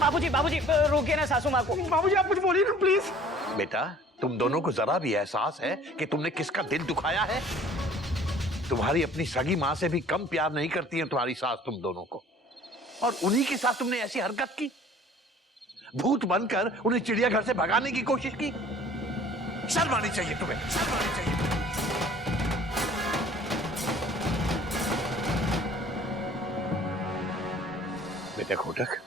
बाबूजी बाबूजी रोकिए ना सासू माँ को। बाबूजी आप कुछ बोलिए ना प्लीज। बेटा तुम दोनों को जरा भी एहसास है कि तुमने किसका दिल दुखाया है? तुम्हारी अपनी सगी माँ से भी कम प्यार नहीं करती है तुम्हारी सास तुम दोनों को, और उन्हीं के साथ तुमने ऐसी हरकत की, भूत बनकर उन्हें चिड़ियाघर से भगाने की कोशिश की। शर्म आनी चाहिए तुम्हें, शर्म आनी चाहिए। बेटा खोटक,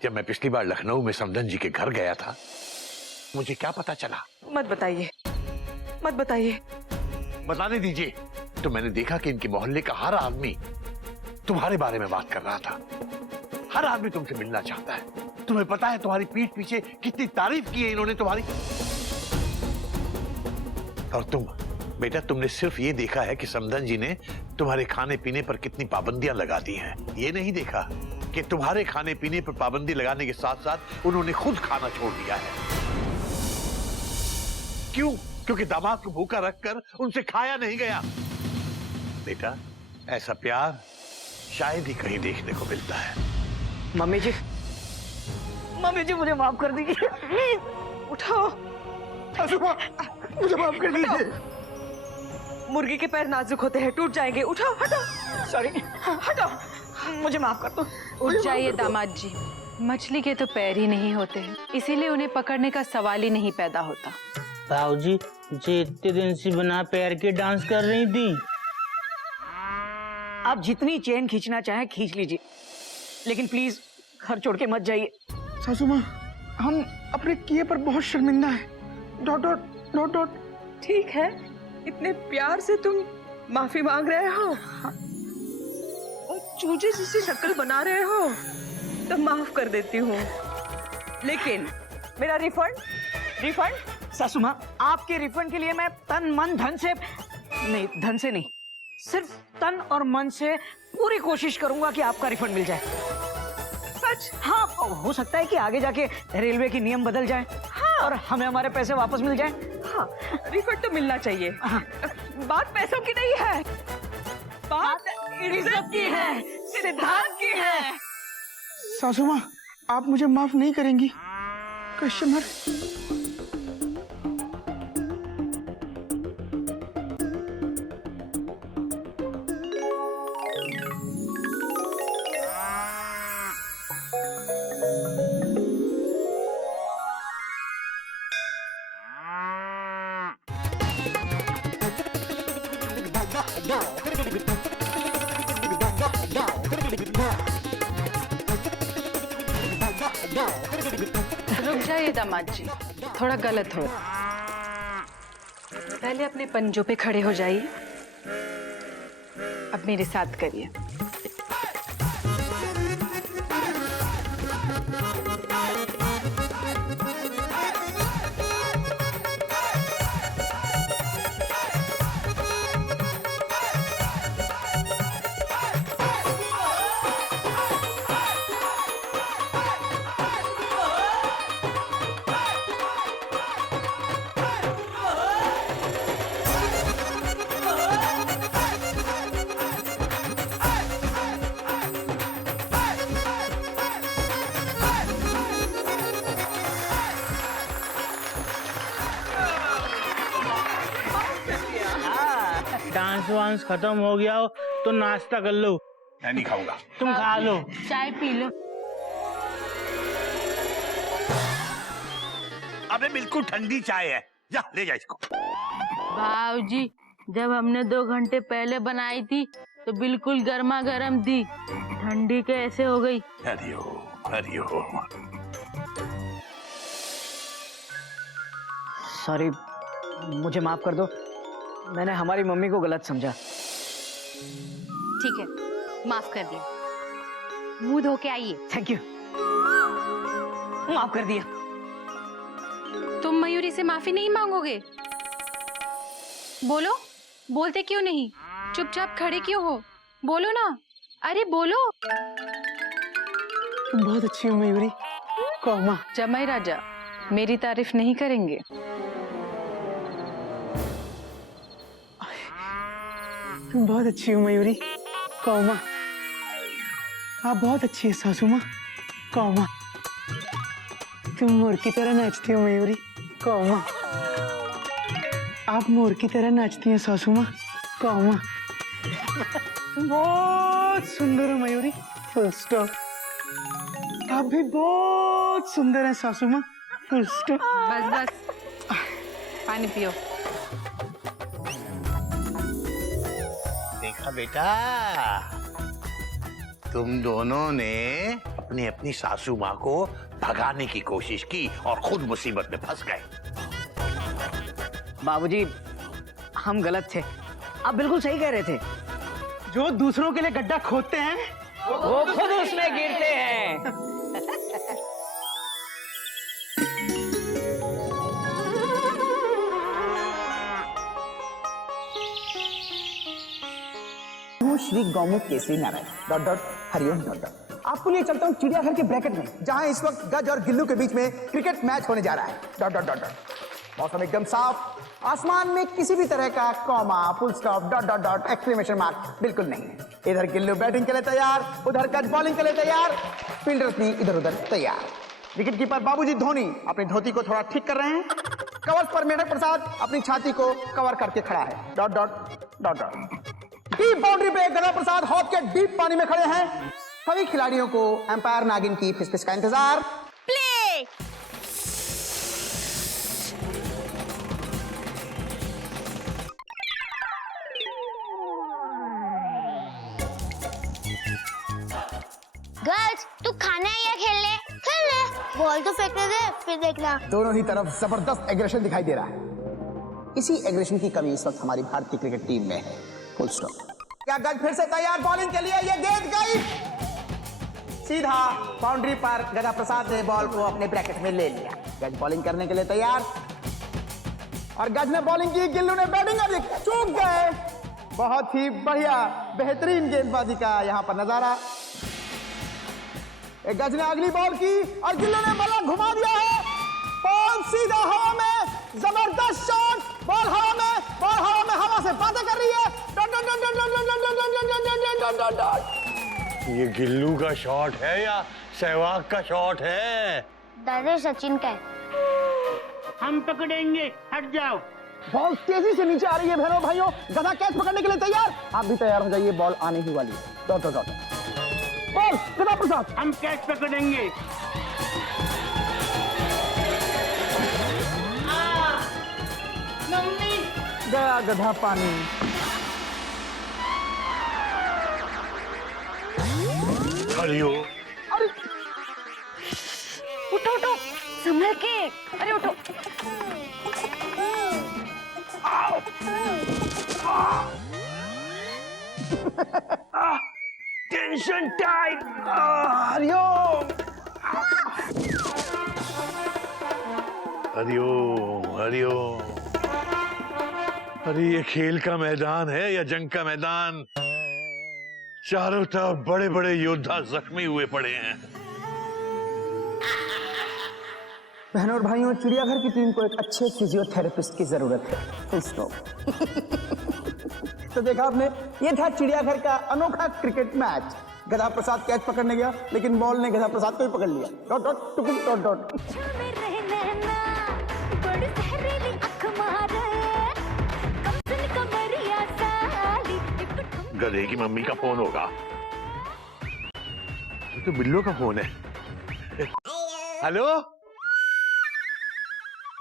जब मैं पिछली बार लखनऊ में समदन जी के घर गया था, मुझे क्या पता चला? मत बताइए, मत बताइए। बताने दीजिए। तो मैंने देखा कि इनके मोहल्ले का हर आदमी तुम्हारे बारे में बात कर रहा था। हर आदमी तुमसे मिलना चाहता है। तुम्हें पता है तुम्हारी पीठ पीछे कितनी तारीफ की है इन्होंने तुम्हारी। और तुम बेटा, तुमने सिर्फ ये देखा है कि समदन जी ने तुम्हारे खाने पीने पर कितनी पाबंदियां लगा दी हैं। ये नहीं देखा कि तुम्हारे खाने पीने पर पाबंदी लगाने के साथ साथ उन्होंने खुद खाना छोड़ दिया है। क्यों? क्योंकि दामाद को भूखा रखकर उनसे खाया नहीं गया। बेटा ऐसा प्यार शायद ही कहीं देखने को मिलता है। मम्मी जी मुझे माफ कर दीजिए प्लीज। उठाओ सासू माँ मुझे माफ कर दीजिए। मुर्गी के पैर नाजुक होते हैं, टूट जाएंगे। उठाओ, हटाओ। सॉरी, हटाओ, मुझे माफ कर दो। उठ जाइए दामाद जी, मछली के तो पैर ही नहीं होते हैं, इसीलिए उन्हें पकड़ने का सवाल ही नहीं पैदा होता। बाबूजी जी इतने दिन से बिना पैर के डांस कर रही थी। आप जितनी चेन खींचना चाहे खींच लीजिए, लेकिन प्लीज घर छोड़ के मत जाइए। सासू माँ हम अपने किए पर बहुत शर्मिंदा है। Dot dot dot dot. ठीक है, इतने प्यार से तुम माफी मांग रहे हो और चूजे जैसी शक्ल बना रहे हो तो माफ कर देती हूँ, लेकिन मेरा रिफंड सासू माँ, आपके रिफंड के लिए मैं तन मन धन से नहीं, सिर्फ तन और मन से पूरी कोशिश करूंगा कि आपका रिफंड मिल जाए। सच? हाँ, हो सकता है कि आगे जाके रेलवे की नियम बदल जाए। हाँ, और हमें हमारे पैसे वापस मिल जाए। हाँ, रिफंड तो मिलना चाहिए। हाँ। बात पैसों की नहीं है, बात इज्जत की है, सिद्धांत की है। सासू माँ आप मुझे माफ नहीं करेंगी? कस्टमर रुक जाइए दामाद जी, थोड़ा गलत हो। पहले अपने पंजों पे खड़े हो जाइए, अब मेरे साथ करिए। डांस वांस खत्म हो गया हो तो नाश्ता कर लो। मैं नहीं खाऊंगा। तुम खा लो। चाय पी लो। अबे बिल्कुल ठंडी चाय है, जा ले जा इसको। भाऊजी, जब हमने 2 घंटे पहले बनाई थी तो बिल्कुल गर्मा गर्म थी, ठंडी कैसे हो गई? हरिओम। सॉरी, मुझे माफ कर दो, मैंने हमारी मम्मी को गलत समझा। ठीक है, माफ कर दिया। मुंह धो के आइए। थैंक यू, माफ कर दिया। तुम मयूरी से माफी नहीं मांगोगे? बोलो, बोलते क्यों नहीं? चुपचाप खड़े क्यों हो? बोलो ना, अरे बोलो। तुम बहुत अच्छी हो मयूरी। कौमा जमाई राजा मेरी तारीफ नहीं करेंगे? तुम बहुत अच्छी हो मयूरी। कौमा आप बहुत अच्छी है सासू माँ। कौमा तुम मोर की तरह नाचती हो मयूरी। कौमा, आप मोर की तरह नाचती हैं सासू माँ। कौमा, बहुत सुंदर हो मयूरी। Full stop. आप भी बहुत सुंदर हैं सासू माँ। Full stop. बस बस, पानी पियो। देखा बेटा, तुम दोनों ने अपनी अपनी सासू माँ को भगाने की कोशिश की और खुद मुसीबत में फंस गए। बाबूजी, हम गलत थे, आप बिल्कुल सही कह रहे थे। जो दूसरों के लिए गड्ढा खोदते हैं वो खुद उसमें गिरते हैं। Shri Gaumukh Kesari Narayan dot dot Hariom dot dot. आपको लिए चलता हूँ चिड़ियाघर के ब्रैकेट में, जहां इस वक्त गज और गिल्लू के बीच में क्रिकेट मैच होने जा रहा है। Dot dot dot dot. मौसम एकदम साफ, आसमान में किसी भी तरह का comma, full stop, dot dot dot, exclamation mark बिल्कुल नहीं है। इधर गिल्लू बैटिंग के लिए तैयार, उधर गज बॉलिंग के लिए तैयार, फील्डर्स भी इधर उधर तैयार। विकेट कीपर बाबूजी धोनी अपनी धोती को थोड़ा ठीक कर रहे हैं। कवर्स पर मेढक प्रसाद अपनी छाती को कवर करके खड़ा है। Dot dot dot dot. Deep boundary पे गदा प्रसाद हौद के डीप पानी में खड़े हैं। सभी खिलाड़ियों को एम्पायर नागिन की फिसफिस का इंतजार। प्ले। गर्ल्स, तू खाना है या खेल ले? खेल ले। बॉल तो फेंकने दे, फिर देखना। दोनों ही तरफ जबरदस्त एग्रेशन दिखाई दे रहा है। इसी एग्रेशन की कमी इस वक्त हमारी भारतीय क्रिकेट टीम में है। Full stop. क्या गज फिर से तैयार बॉलिंग के लिए? ये गेंद गई सीधा बाउंड्री पर। गदा प्रसाद ने बॉल को अपने ब्रैकेट में ले लिया। गज बॉलिंग करने के लिए तैयार और गज ने बॉलिंग की, गिल्लू ने बैटिंग की, चूक गए। बहुत ही बढ़िया बेहतरीन गेंदबाजी का यहाँ पर नजारा। एक गज ने अगली बॉल की और गिल्लू ने बल्ला घुमा दिया है। बॉल सीधा हवा में, जबरदस्त शॉट। बॉल हवा में, बॉल हवा में, हवा से बातें कर रही है। ये गिल्लू का शॉट है या सहवाग का शॉट है? दादा सचिन का है। हम पकड़ेंगे, हट जाओ। बॉल तेजी से नीचे आ रही है बहनों भाइयों। गधा कैच पकड़ने के लिए तैयार। आप भी तैयार हो जाइए, बॉल आने ही वाली है। Dot dot dot. बॉल गधा प्रसाद। हम कैच पकड़ेंगे। मम्मी। गया गधा पानी। हरिओ, अरे उठो उठो, संभल के। अरे उठो। Tension tight. हरिओम। हरिओम हरिओम। अरे ये खेल का मैदान है या जंग का मैदान? चारों तरफ बड़े बड़े योद्धा जख्मी हुए पड़े हैं। बहनों और भाइयों, चिड़ियाघर की टीम को एक अच्छे फिजियोथेरेपिस्ट की जरूरत है। Full stop. तो देखा आपने, ये था चिड़ियाघर का अनोखा क्रिकेट मैच। गधा प्रसाद कैच पकड़ने गया, लेकिन बॉल ने गधा प्रसाद को ही पकड़ लिया। डॉट डॉट टुकुक डॉट डॉट। गधे की मम्मी का फोन होगा। ये तो बिल्लो का फोन है। Hello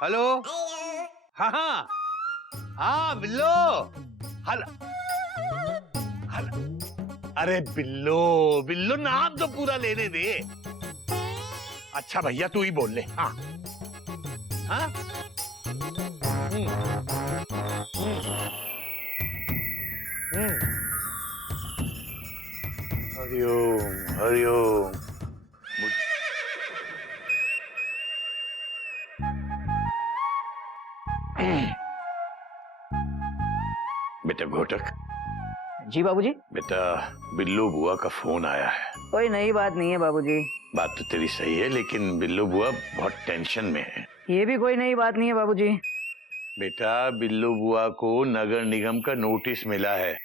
hello. हाँ हाँ हाँ बिल्लो। हल हल। अरे बिल्लो बिल्लो, नाम तो पूरा लेने दे। अच्छा भैया तू ही बोल ले। हाँ हाँ। हरिओम हरिओम। बेटा घोटक। जी बाबूजी। बेटा बिल्लू बुआ का फोन आया है। कोई नई बात नहीं है बाबूजी। बात तो तेरी सही है, लेकिन बिल्लू बुआ बहुत टेंशन में है। ये भी कोई नई बात नहीं है बाबूजी। बेटा बिल्लू बुआ को नगर निगम का नोटिस मिला है।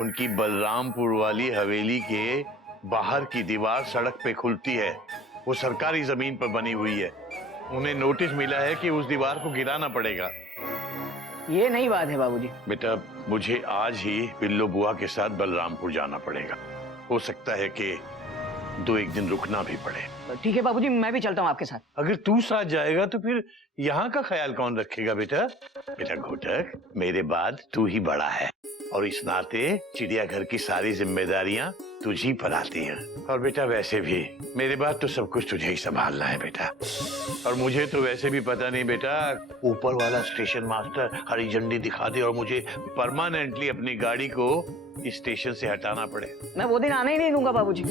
उनकी बलरामपुर वाली हवेली के बाहर की दीवार सड़क पे खुलती है। वो सरकारी जमीन पर बनी हुई है। उन्हें नोटिस मिला है कि उस दीवार को गिराना पड़ेगा। ये नई बात है बाबूजी। बेटा मुझे आज ही बिल्लो बुआ के साथ बलरामपुर जाना पड़ेगा। हो सकता है कि 2-1 दिन रुकना भी पड़े। ठीक है बाबूजी, मैं भी चलता हूँ आपके साथ। अगर तू साथ जाएगा तो फिर यहाँ का ख्याल कौन रखेगा बेटा? बेटा घोटक, मेरे बाद तू ही बड़ा है और इस नाते चिड़ियाघर की सारी जिम्मेदारियां तुझी पर आती हैं। और बेटा वैसे भी मेरे बाद तो सब कुछ तुझे ही संभालना है बेटा। और मुझे तो वैसे भी पता नहीं बेटा, ऊपर वाला स्टेशन मास्टर हरी झंडी दिखा दे और मुझे परमानेंटली अपनी गाड़ी को इस स्टेशन से हटाना पड़े। मैं वो दिन आने ही नहीं दूंगा बाबूजी।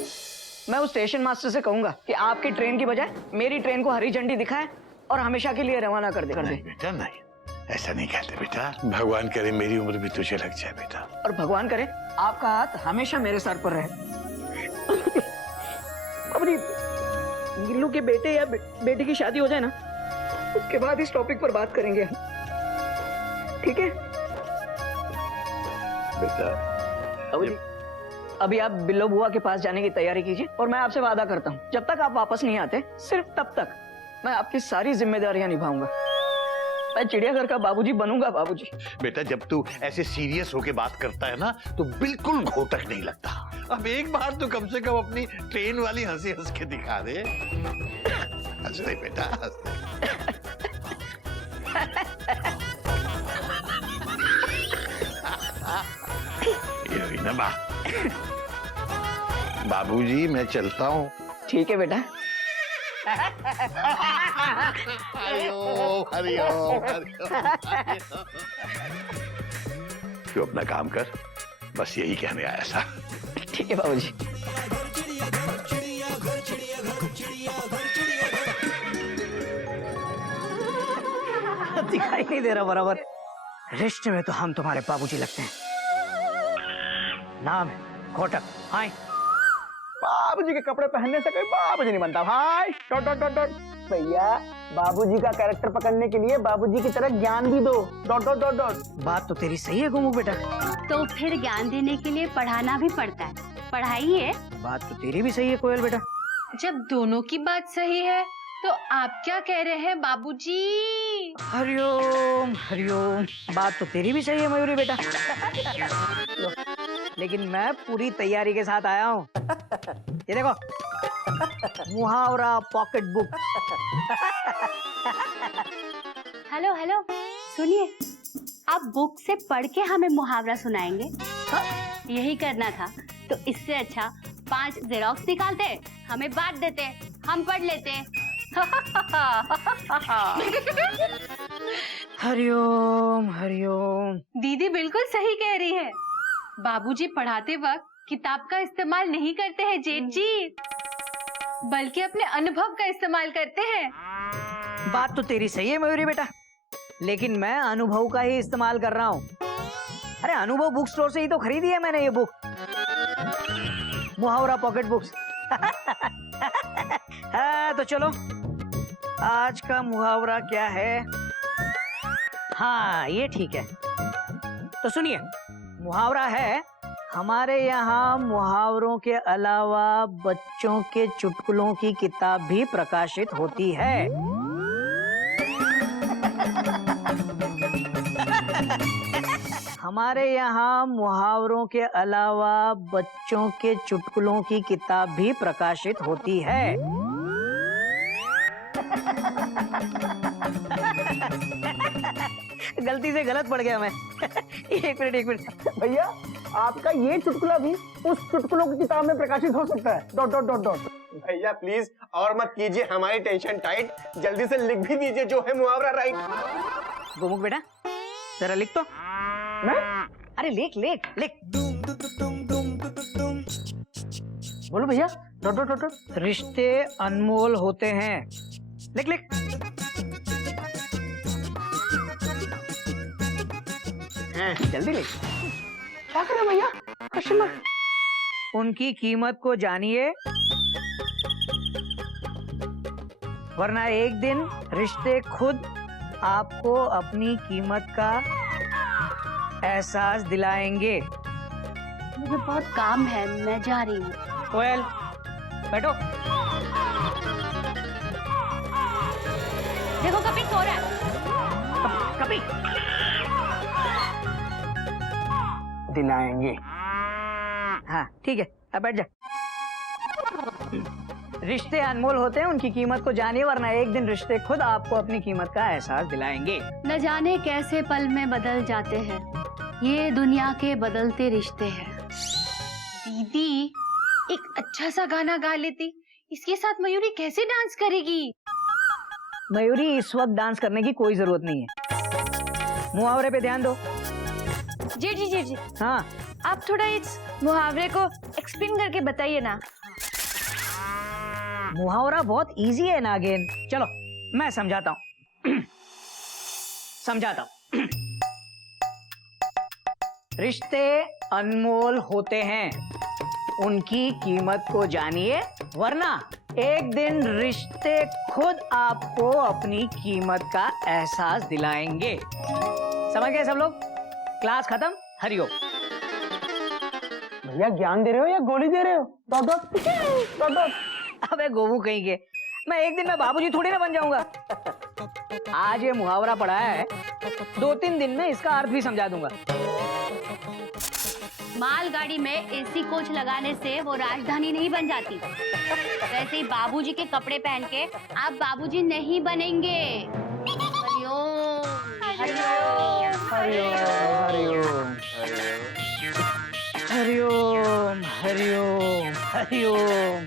मैं उस स्टेशन मास्टर से कहूंगा कि आपकी ट्रेन की बजाय मेरी ट्रेन को हरी झंडी दिखाए और हमेशा के लिए रवाना कर दे। नहीं बेटा नहीं, ऐसा नहीं कहते बेटा। भगवान करे मेरी उम्र भी तुझे लग जाए बेटा। और भगवान करे आपका हाथ हमेशा मेरे सर पर रहे। बाबूजी, गिल्लू के बेटे या बेटी की शादी हो जाए ना, उसके बाद इस टॉपिक पर बात करेंगे, ठीक है? बेटा बाबूजी, अभी आप बिल्लो बुआ के पास जाने की तैयारी कीजिए और मैं आपसे वादा करता हूँ जब तक आप वापस नहीं आते, सिर्फ तब तक मैं आपकी सारी जिम्मेदारियां निभाऊंगा। मैं चिड़ियाघर का बाबूजी बनूंगा बाबूजी। बेटा जब तू ऐसे सीरियस होके बात करता है ना तो बिल्कुल घोटक नहीं लगता। अब एक बार तो कम से कम अपनी ट्रेन वाली हंसी हंस के दिखा दे। हंस रही बेटा, हंस रही। ना बाबूजी मैं चलता हूँ। ठीक है बेटा। हरिओम हरिओम हरिओम। तू अपना काम कर, बस यही कहने आया था। ठीक है बाबूजी। दिखाई नहीं दे रहा बराबर। रिश्ते में तो हम तुम्हारे बाबूजी लगते हैं। नाम है घोटक। हाय। बाबूजी के कपड़े पहनने से कोई बाबूजी नहीं बनता भाई। Dot dot dot dot. भैया बाबूजी का कैरेक्टर पकड़ने के लिए बाबूजी की तरह ज्ञान भी दो। Dot dot dot dot. बात तो तेरी सही है गोमू बेटा। तो फिर ज्ञान देने के लिए पढ़ाना भी पड़ता है, पढ़ाइए। बात तो तेरी भी सही है कोयल बेटा। जब दोनों की बात सही है तो आप क्या कह रहे हैं बाबूजी? हरिओम हरिओम। बात तो तेरी भी सही है मयूरी बेटा। लेकिन मैं पूरी तैयारी के साथ आया हूँ। ये देखो, मुहावरा पॉकेट बुक। हेलो हेलो, सुनिए, आप बुक से पढ़ के हमें मुहावरा सुनाएंगे? यही करना था तो इससे अच्छा 5 जेरोक्स निकालते, हमें बांट देते, हम पढ़ लेते। हरिओम हरिओम। दीदी बिल्कुल सही कह रही है। बाबूजी पढ़ाते वक्त किताब का इस्तेमाल नहीं करते हैं जेठ जी, बल्कि अपने अनुभव का इस्तेमाल करते हैं। बात तो तेरी सही है मयूरी बेटा, लेकिन मैं अनुभव का ही इस्तेमाल कर रहा हूँ। अरे अनुभव बुक स्टोर से ही तो खरीदी है मैंने ये बुक, मुहावरा पॉकेट बुक्स। हाँ, तो चलो आज का मुहावरा क्या है? हाँ ये ठीक है। तो सुनिए, मुहावरा है, हमारे यहाँ मुहावरों के अलावा बच्चों के चुटकुलों की किताब भी प्रकाशित होती है। हमारे यहाँ मुहावरों के अलावा बच्चों के चुटकुलों की किताब भी प्रकाशित होती है। गलती से गलत पड़ गया मैं। एक मिनट भैया आपका ये चुटकुला भी उस चुटकुलों की किताब में प्रकाशित हो सकता है। Dot dot dot dot. भैया प्लीज और मत कीजिए हमारी टेंशन टाइट, जल्दी से लिख भी दीजिए जो है मुहावरा राइट। गोमुख बेटा जरा लिख तो। मैं? अरे लिख लिख लिख। बोलो भैया। Dot dot dot dot. रिश्ते अनमोल होते हैं। लिख लिख। जल्दी लिख। क्या करें भैया? Question mark. उनकी कीमत को जानिए, वरना एक दिन रिश्ते खुद आपको अपनी कीमत का एहसास दिलाएंगे। मुझे बहुत काम है, मैं जा रही हूँ। कोयल बैठो। हो रहा है? कभी दिलाएंगे। हाँ ठीक है, अब बैठ जा। रिश्ते अनमोल होते हैं, उनकी कीमत को जानिए, वरना एक दिन रिश्ते खुद आपको अपनी कीमत का एहसास दिलाएंगे। न जाने कैसे पल में बदल जाते हैं, ये दुनिया के बदलते रिश्ते हैं। दीदी एक अच्छा सा गाना गा लेती, इसके साथ मयूरी कैसे डांस करेगी? मयूरी, इस वक्त डांस करने की कोई जरूरत नहीं है, मुहावरे पे ध्यान दो। जेठ जी हाँ, आप थोड़ा इस मुहावरे को एक्सप्लेन करके बताइए ना। मुहावरा बहुत इजी है नागिन, चलो मैं समझाता हूँ। समझाता हूँ। रिश्ते अनमोल होते हैं, उनकी कीमत को जानिए, वरना एक दिन रिश्ते खुद आपको अपनी कीमत का एहसास दिलाएंगे। समझ गए सब लोग? क्लास खत्म, हरिओम। भैया ज्ञान दे रहे हो या गोली दे रहे हो? Dot dot dot dot. अबे गोबू कहीं के, मैं एक दिन में बाबूजी थोड़ी ना बन जाऊंगा। आज ये मुहावरा पढ़ा है, 2-3 दिन में इसका अर्थ भी समझा दूंगा। मालगाड़ी में एसी कोच लगाने से वो राजधानी नहीं बन जाती। वैसे ही बाबूजी के कपड़े पहन के आप बाबूजी नहीं बनेंगे। हरिओम हरिओम हरिओम हरिओम हरिओम हरिओम।